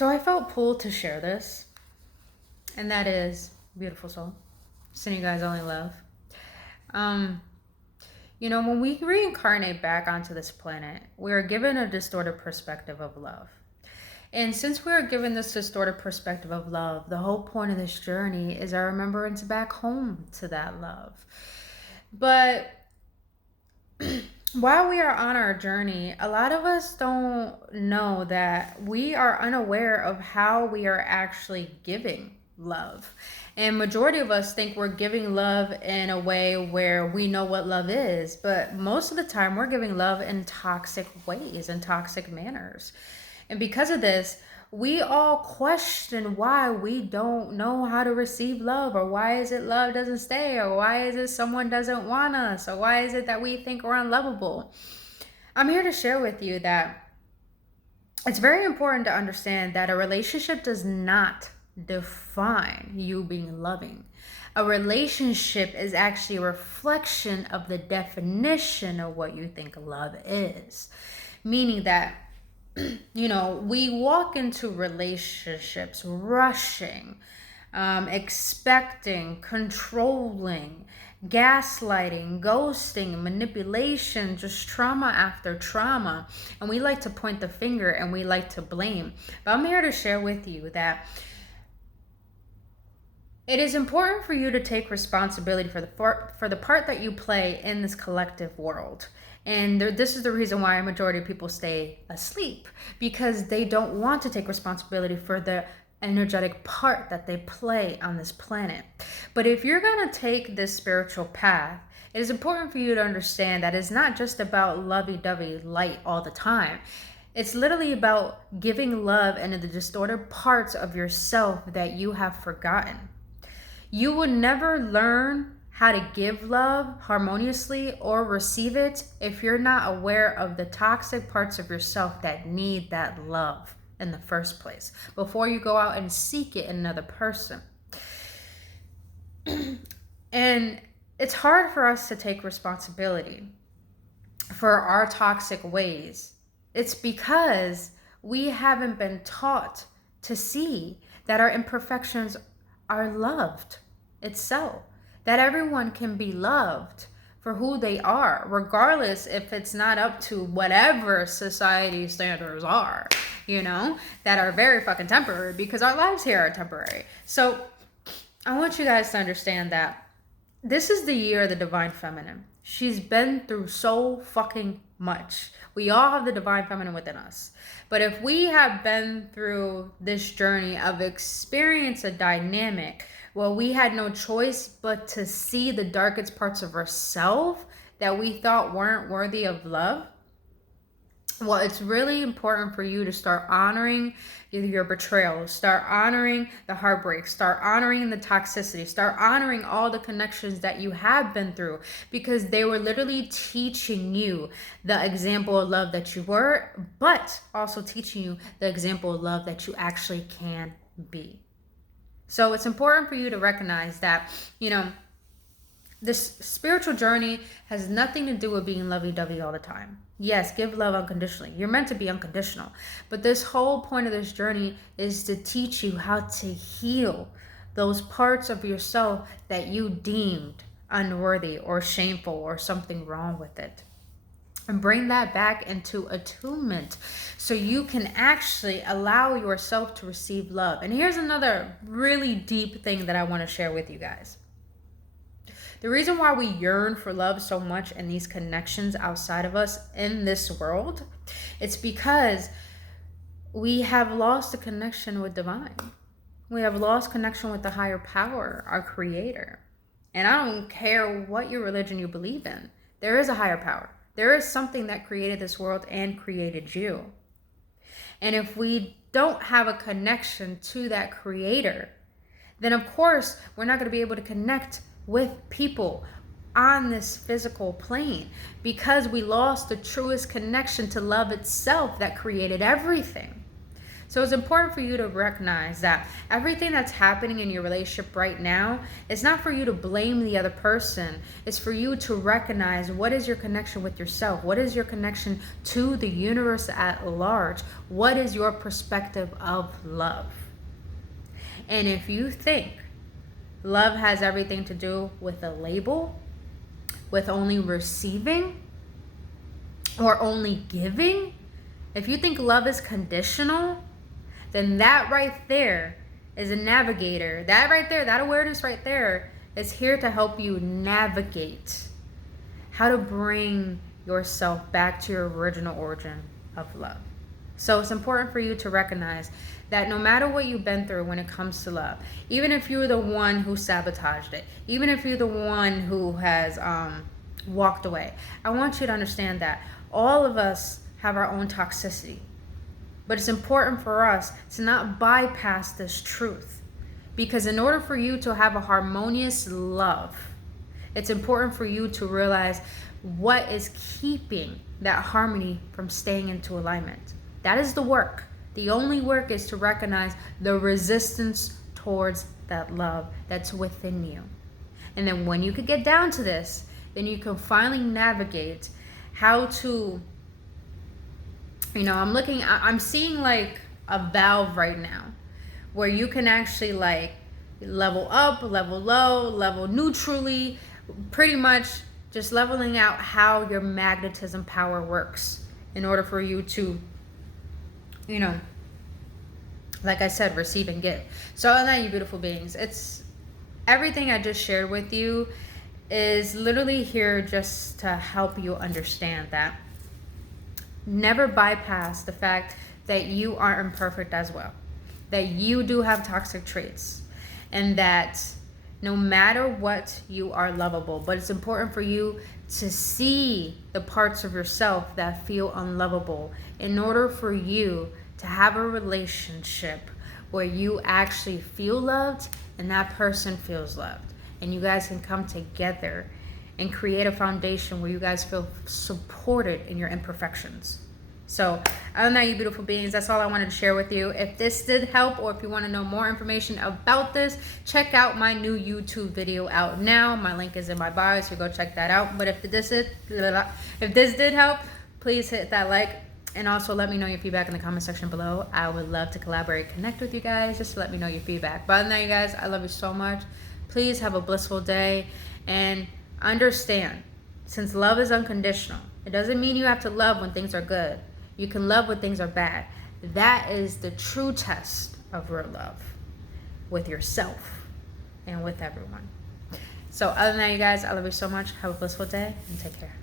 So I felt pulled to share this, and that is beautiful soul. Sending you guys only love. When we reincarnate back onto this planet, we're given a distorted perspective of love. And since we're given this distorted perspective of love, the whole point of this journey is our remembrance back home to that love. But while we are on our journey, a lot of us don't know that we are unaware of how we are actually giving love. And majority of us think we're giving love in a way where we know what love is, but most of the time we're giving love in toxic ways and toxic manners. And because of this, we all question why we don't know how to receive love, or why is it love doesn't stay, or why is it someone doesn't want us, or why is it that we think we're unlovable. I'm here to share with you that it's very important to understand that a relationship does not define you being loving. A relationship is actually a reflection of the definition of what you think love is. Meaning that we walk into relationships rushing, expecting, controlling, gaslighting, ghosting, manipulation, just trauma after trauma. And we like to point the finger and we like to blame. But I'm here to share with you that it is important for you to take responsibility for the part that you play in this collective world. And this is the reason why a majority of people stay asleep, because they don't want to take responsibility for the energetic part that they play on this planet. But if you're going to take this spiritual path, it is important for you to understand that it's not just about lovey-dovey light all the time. It's literally about giving love into the distorted parts of yourself that you have forgotten. You will never learn how to give love harmoniously or receive it if you're not aware of the toxic parts of yourself that need that love in the first place, before you go out and seek it in another person. And it's hard for us to take responsibility for our toxic ways. It's because we haven't been taught to see that our imperfections are loved itself. That everyone can be loved for who they are, regardless if it's not up to whatever society standards are, that are very fucking temporary, because our lives here are temporary. So I want you guys to understand that this is the year of the divine feminine. She's been through so fucking much. We all have the divine feminine within us. But if we have been through this journey of experience a dynamic, well, we had no choice but to see the darkest parts of ourselves that we thought weren't worthy of love. Well, it's really important for you to start honoring your betrayal, start honoring the heartbreak, start honoring the toxicity, start honoring all the connections that you have been through, because they were literally teaching you the example of love that you were, but also teaching you the example of love that you actually can be. So it's important for you to recognize that, this spiritual journey has nothing to do with being lovey-dovey all the time. Yes, give love unconditionally. You're meant to be unconditional. But this whole point of this journey is to teach you how to heal those parts of yourself that you deemed unworthy or shameful or something wrong with it. And bring that back into attunement so you can actually allow yourself to receive love. And here's another really deep thing that I want to share with you guys. The reason why we yearn for love so much and these connections outside of us in this world, it's because we have lost the connection with divine. We have lost connection with the higher power, our creator. And I don't care what your religion you believe in. There is a higher power. There is something that created this world and created you. And if we don't have a connection to that creator, then of course we're not going to be able to connect with people on this physical plane, because we lost the truest connection to love itself that created everything. So it's important for you to recognize that everything that's happening in your relationship right now is not for you to blame the other person. It's for you to recognize what is your connection with yourself? What is your connection to the universe at large? What is your perspective of love? And if you think love has everything to do with a label, with only receiving or only giving, if you think love is conditional, then that right there is a navigator. That right there, that awareness right there is here to help you navigate how to bring yourself back to your original origin of love. So it's important for you to recognize that no matter what you've been through when it comes to love, even if you're the one who sabotaged it, even if you're the one who has walked away, I want you to understand that all of us have our own toxicity. But it's important for us to not bypass this truth. Because in order for you to have a harmonious love, it's important for you to realize what is keeping that harmony from staying into alignment. That is the work. The only work is to recognize the resistance towards that love that's within you. And then when you could get down to this, then you can finally navigate how to, I'm seeing like a valve right now where you can actually like level up, level low, level neutrally, pretty much just leveling out how your magnetism power works in order for you to, like I said, receive and give. So on that, you beautiful beings, it's everything I just shared with you is literally here just to help you understand that never bypass the fact that you are imperfect as well, that you do have toxic traits, and that no matter what, you are lovable. But it's important for you to see the parts of yourself that feel unlovable in order for you to have a relationship where you actually feel loved and that person feels loved, and you guys can come together and create a foundation where you guys feel supported in your imperfections. So other than that, you beautiful beings, that's all I wanted to share with you. If this did help, or if you want to know more information about this, check out my new YouTube video out now. My link is in my bio, so go check that out. But if this did help, please hit that like, and also let me know your feedback in the comment section below. I would love to collaborate, connect with you guys, just to let me know your feedback. But other than that, you guys, I love you so much. Please have a blissful day, and understand, since love is unconditional, it doesn't mean you have to love when things are good. You can love when things are bad. That is the true test of real love with yourself and with everyone. So other than that, you guys, I love you so much. Have a blissful day and take care.